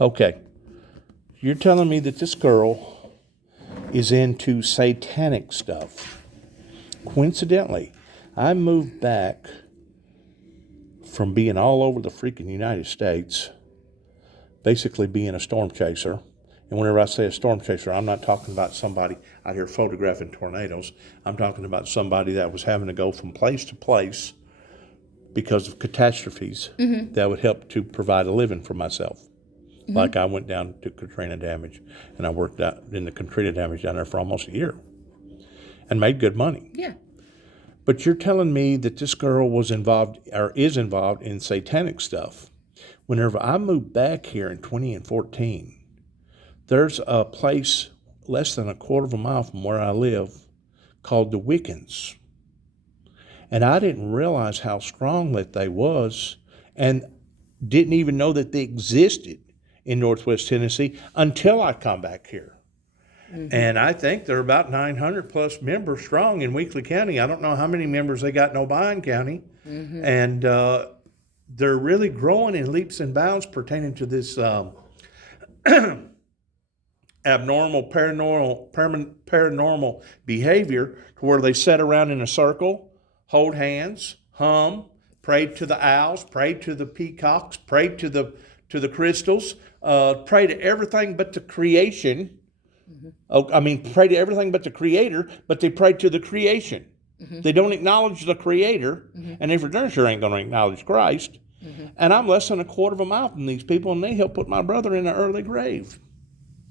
Okay. You're telling me that this girl is into satanic stuff. Coincidentally, I moved back from being all over the freaking United States, basically being a storm chaser. And whenever I say a storm chaser, I'm not talking about somebody out here photographing tornadoes. I'm talking about somebody that was having to go from place to place because of catastrophes that would help to provide a living for myself. Like I went down to Katrina damage, and I worked out in the Katrina damage down there for almost a year and made good money. Yeah. But you're telling me that this girl was involved or is involved in satanic stuff. Whenever I moved back here in 2014, there's a place less than a quarter of a mile from where I live called the Wiccans. And I didn't realize how strong that they was and didn't even know that they existed in Northwest Tennessee until I come back here. And I think they're about 900 plus members strong in Weakley County. I don't know how many members they got in Obion County. And they're really growing in leaps and bounds pertaining to this abnormal, paranormal behavior, to where they sit around in a circle, hold hands, hum, pray to the owls, pray to the peacocks, pray to the crystals, pray to everything but the creation. Pray to everything but the Creator, but they pray to the creation. They don't acknowledge the Creator, and if you're sure ain't going to acknowledge Christ. And I'm less than a quarter of a mile from these people, and they helped put my brother in an early grave.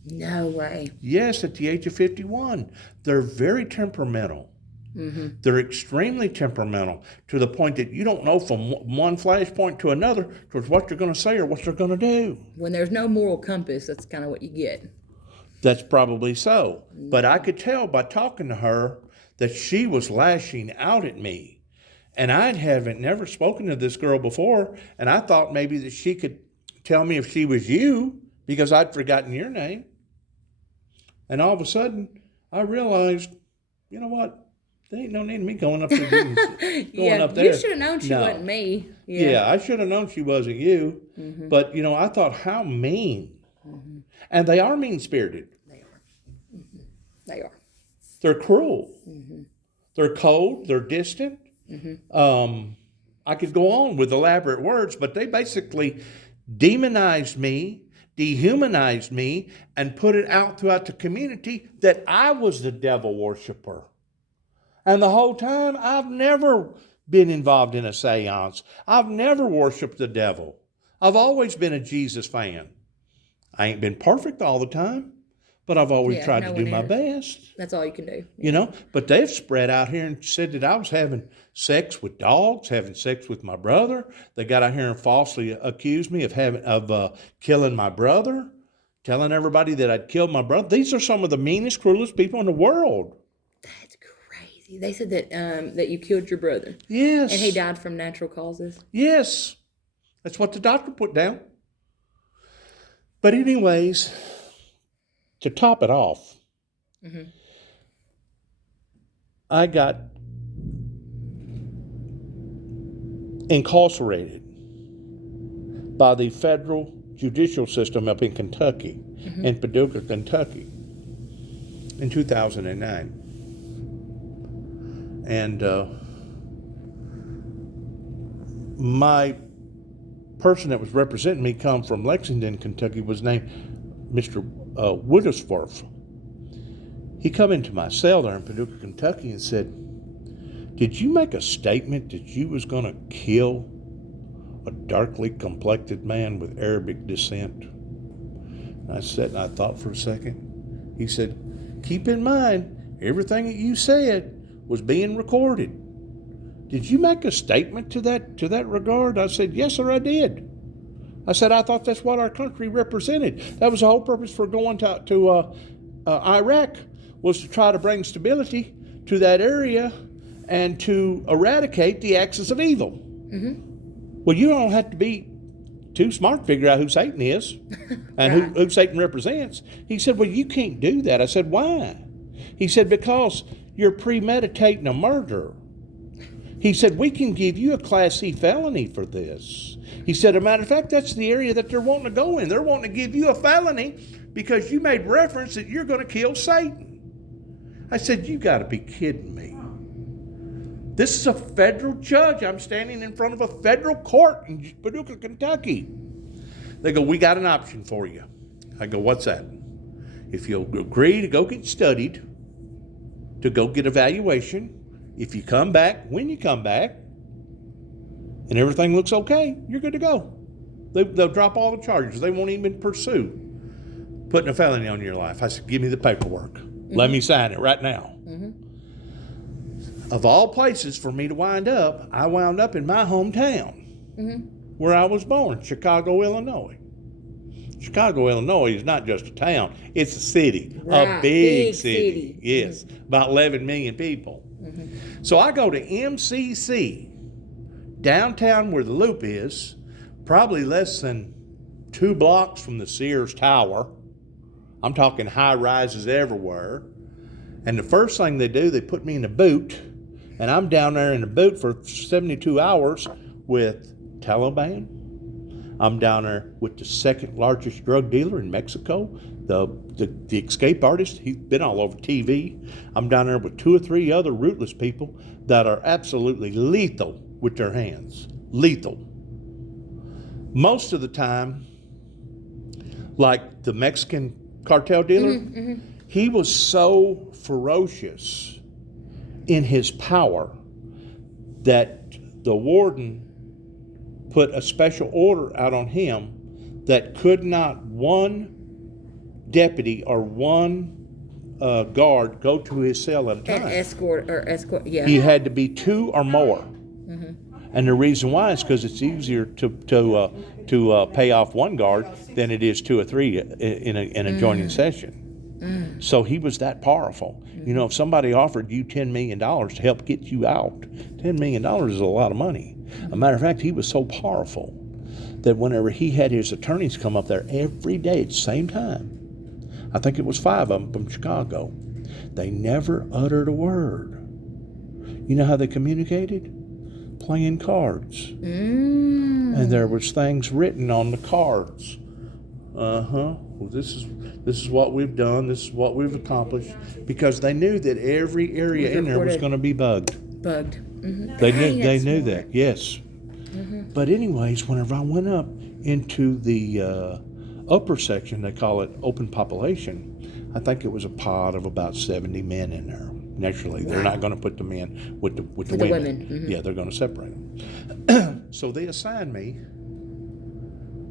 No way. Yes, at the age of 51. They're very temperamental. They're extremely temperamental, to the point that you don't know from one flashpoint to another towards what they're going to say or what they're going to do. When there's no moral compass, that's kind of what you get. That's probably so. But I could tell by talking to her that she was lashing out at me. And I haven't never spoken to this girl before, and I thought maybe that she could tell me if she was you, because I'd forgotten your name. And all of a sudden, I realized, you know what? There ain't no need of me going up there. Up there. You should have known she wasn't me. Yeah, I should have known she wasn't you. But, I thought, how mean. And they are mean-spirited. They are. They are. They're cruel. They're cold. They're distant. I could go on with elaborate words, but they basically demonized me, dehumanized me, and put it out throughout the community that I was the devil worshiper. And the whole time, I've never been involved in a seance. I've never worshiped the devil. I've always been a Jesus fan. I ain't been perfect all the time, but I've always tried to do my best. That's all you can do. But they've spread out here and said that I was having sex with dogs, having sex with my brother. They got out here and falsely accused me of killing my brother, telling everybody that I'd killed my brother. These are some of the meanest, cruelest people in the world. That's crazy. They said that you killed your brother. Yes. And he died from natural causes. Yes. That's what the doctor put down. But anyways, to top it off, I got incarcerated by the federal judicial system up in Kentucky, in Paducah, Kentucky, in 2009. And my person that was representing me come from Lexington, Kentucky, was named Mr. Woodersworth. He come into my cell there in Paducah, Kentucky, and said, "Did you make a statement that you was going to kill a darkly complected man with Arabic descent?" And I sat and I thought for a second. He said, "Keep in mind, everything that you said was being recorded. Did you make a statement to that regard?" I said, "Yes, sir, I did." I said, "I thought that's what our country represented. That was the whole purpose for going to Iraq, was to try to bring stability to that area and to eradicate the axis of evil." Well, you don't have to be too smart to figure out who Satan is and who Satan represents. He said, "Well, you can't do that." I said, "Why?" He said, "Because you're premeditating a murder. He said, we can give you a Class C felony for this. He said, as a matter of fact, that's the area that they're wanting to go in. They're wanting to give you a felony because you made reference that you're going to kill Satan. I said, you got to be kidding me. This is a federal judge. I'm standing in front of a federal court in Paducah, Kentucky. They go, we got an option for you. I go, what's that? If you'll agree to go get studied, to go get evaluation, if you come back, when you come back, and everything looks okay, you're good to go. They'll drop all the charges. They won't even pursue putting a felony on your life. I said, give me the paperwork. Mm-hmm. Let me sign it right now. Mm-hmm. Of all places for me to wind up, I wound up in my hometown, where I was born, Chicago, Illinois. Chicago, Illinois is not just a town. It's a city, right. A big city. Yes, about 11 million people. So I go to MCC, downtown where the Loop is, probably less than 2 blocks from the Sears Tower. I'm talking high rises everywhere. And the first thing they do, they put me in a boot, and I'm down there in a boot for 72 hours with Taliban. I'm down there with the second largest drug dealer in Mexico, the escape artist. He's been all over TV. I'm down there with 2 or 3 other rootless people that are absolutely lethal with their hands. Lethal. Most of the time, like the Mexican cartel dealer, he was so ferocious in his power that the warden put a special order out on him that could not one deputy or one guard go to his cell at a time. Escort, yeah. He had to be 2 or more. And the reason why is because it's easier to pay off one guard than it is 2 or 3 in a joining session. So he was that powerful. You know, if somebody offered you $10 million to help get you out, $10 million is a lot of money. As a matter of fact, he was so powerful that whenever he had his attorneys come up there every day at the same time, I think it was 5 of them from Chicago, they never uttered a word. You know how they communicated? Playing cards. And there was things written on the cards. Well, this is what we've done. This is what we've accomplished. Because they knew that every area in there was going to be bugged. They knew that. Yes. But anyways, whenever I went up into the upper section, they call it open population, I think it was a pod of about 70 men in there. Naturally, they're not going to put the men with the women. Yeah, they're going to separate them. So they assigned me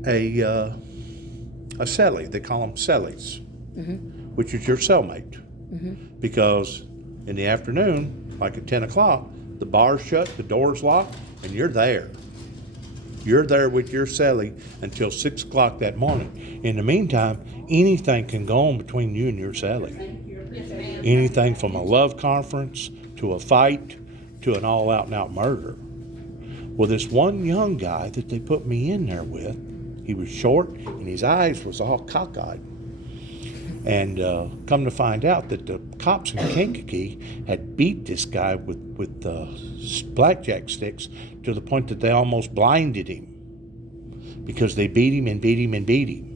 a cellie. They call them cellies, which is your cellmate. Because in the afternoon, like at 10 o'clock, the bar's shut, the door's locked, and you're there. You're there with your cellie until 6 o'clock that morning. In the meantime, anything can go on between you and your cellie. Anything from a love conference to a fight to an all-out and out murder. Well, this one young guy that they put me in there with, he was short and his eyes was all cockeyed. And come to find out that the cops in Kankakee had beat this guy with blackjack sticks to the point that they almost blinded him because they beat him and beat him and beat him.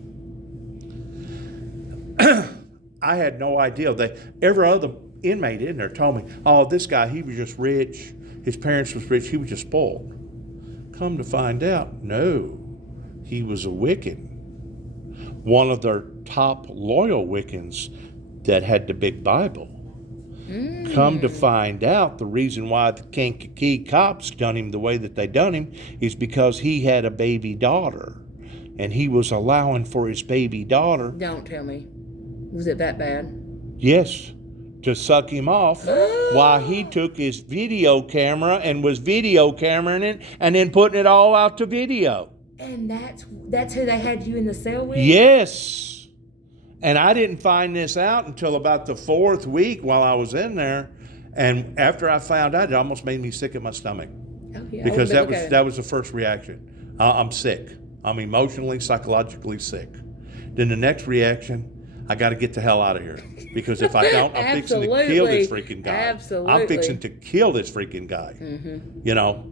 I had no idea. Every other inmate in there told me, oh, this guy, he was just rich. His parents was rich. He was just spoiled. Come to find out, no, he was a Wiccan. One of their top loyal Wiccans that had the big Bible. Come to find out, the reason why the Kankakee cops done him the way that they done him is because he had a baby daughter. And he was allowing for his baby daughter. Don't tell me. Was it that bad? Yes, to suck him off while he took his video camera and was video cameraing it and then putting it all out to video. And that's who they had you in the cell with? Yes. And I didn't find this out until about the 4th week while I was in there. And after I found out, it almost made me sick at my stomach. Oh, yeah. Because that was the first reaction. I'm sick. I'm emotionally, psychologically sick. Then the next reaction, I got to get the hell out of here. Because if I don't, I'm fixing to kill this freaking guy. Absolutely. I'm fixing to kill this freaking guy. You know?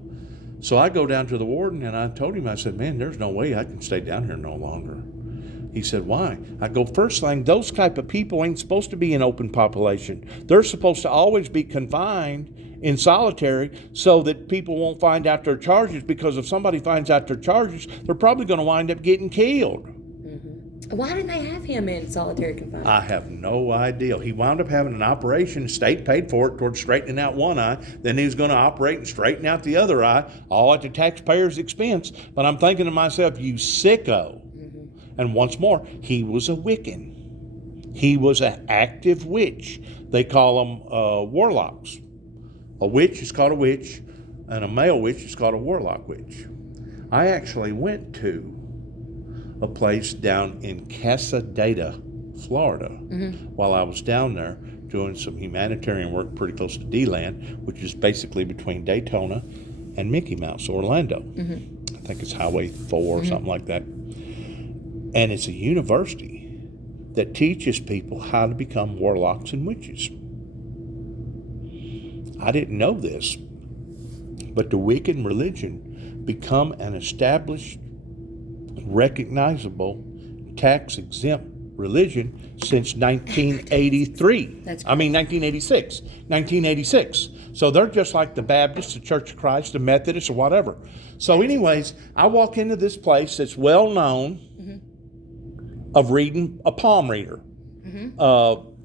So I go down to the warden and I told him, I said, man, there's no way I can stay down here no longer. He said, why? I go, first thing, those type of people ain't supposed to be in open population. They're supposed to always be confined in solitary so that people won't find out their charges, because if somebody finds out their charges, they're probably going to wind up getting killed. Why didn't they have him in solitary confinement? I have no idea. He wound up having an operation. State paid for it towards straightening out one eye. Then he was going to operate and straighten out the other eye, all at the taxpayer's expense. But I'm thinking to myself, you sicko. And once more, he was a Wiccan. He was an active witch. They call them warlocks. A witch is called a witch, and a male witch is called a warlock witch. I actually went to a place down in Casadena, Florida, while I was down there doing some humanitarian work pretty close to D-Land, which is basically between Daytona and Mickey Mouse, Orlando. I think it's Highway 4 or something like that. And it's a university that teaches people how to become warlocks and witches. I didn't know this, but the Wiccan religion become an established, recognizable, tax-exempt religion since 1983. 1986. 1986. So they're just like the Baptists, the Church of Christ, the Methodists, or whatever. So anyways, I walk into this place that's well known of reading a palm reader,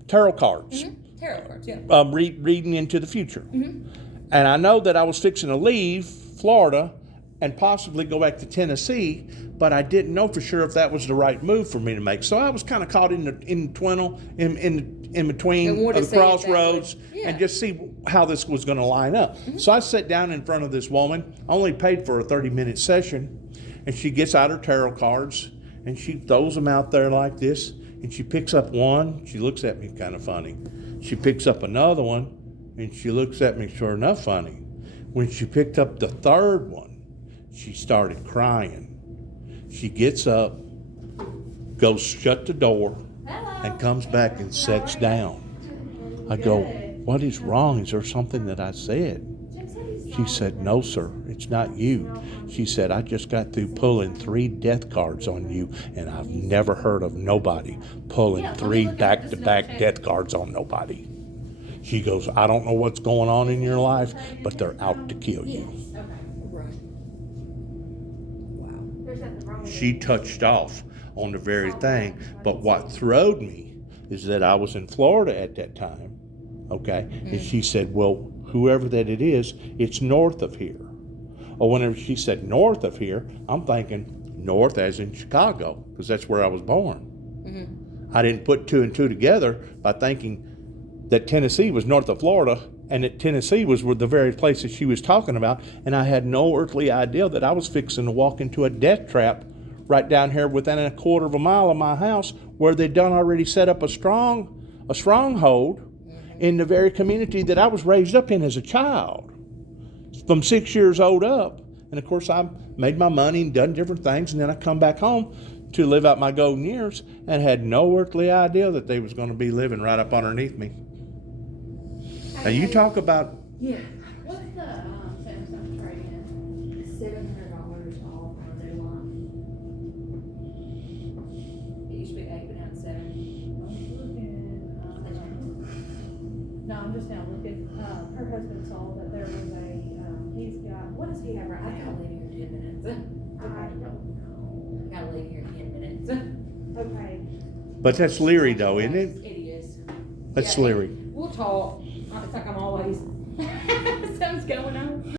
tarot cards. Tarot cards, yeah. Reading into the future. And I know that I was fixing to leave Florida and possibly go back to Tennessee, but I didn't know for sure if that was the right move for me to make. So I was kind of caught in between the crossroads and just see how this was going to line up. So I sat down in front of this woman, only paid for a 30-minute session, and she gets out her tarot cards and she throws them out there like this, and she picks up one. She looks at me kind of funny. She picks up another one, and she looks at me sure enough funny. When she picked up the third one, she started crying. She gets up, goes shut the door, and comes back and sits down. I go, what is wrong? Is there something that I said? She said, no, sir, it's not you. She said, I just got through pulling 3 death cards on you, and I've never heard of nobody pulling 3 back-to-back death cards on nobody. She goes, I don't know what's going on in your life, but they're out to kill you. She touched off on the very thing, but what throwed me is that I was in Florida at that time, okay? And she said, well, whoever that it is, it's north of here. Or whenever she said north of here, I'm thinking north as in Chicago, because that's where I was born. I didn't put 2 and 2 together by thinking that Tennessee was north of Florida and that Tennessee was the very places she was talking about, and I had no earthly idea that I was fixing to walk into a death trap right down here within a quarter of a mile of my house, where they'd done already set up a stronghold in the very community that I was raised up in as a child, from 6 years old up. And of course, I made my money and done different things, and then I come back home to live out my golden years and had no earthly idea that they was going to be living right up underneath me. Now you talk about... Yeah. What's the Samsung trade-in? $700 off on a new line. It used to be 8, but now it's 7. No, I'm just now looking. Her husband saw that there was a, he's got, what does he have right I gotta now? leave here in 10 minutes. I don't know. I gotta leave here in 10 minutes. Okay. But that's Leary, though, isn't it? It is. That's Yeah, Leary. We'll talk. It's like I'm always, something's going on.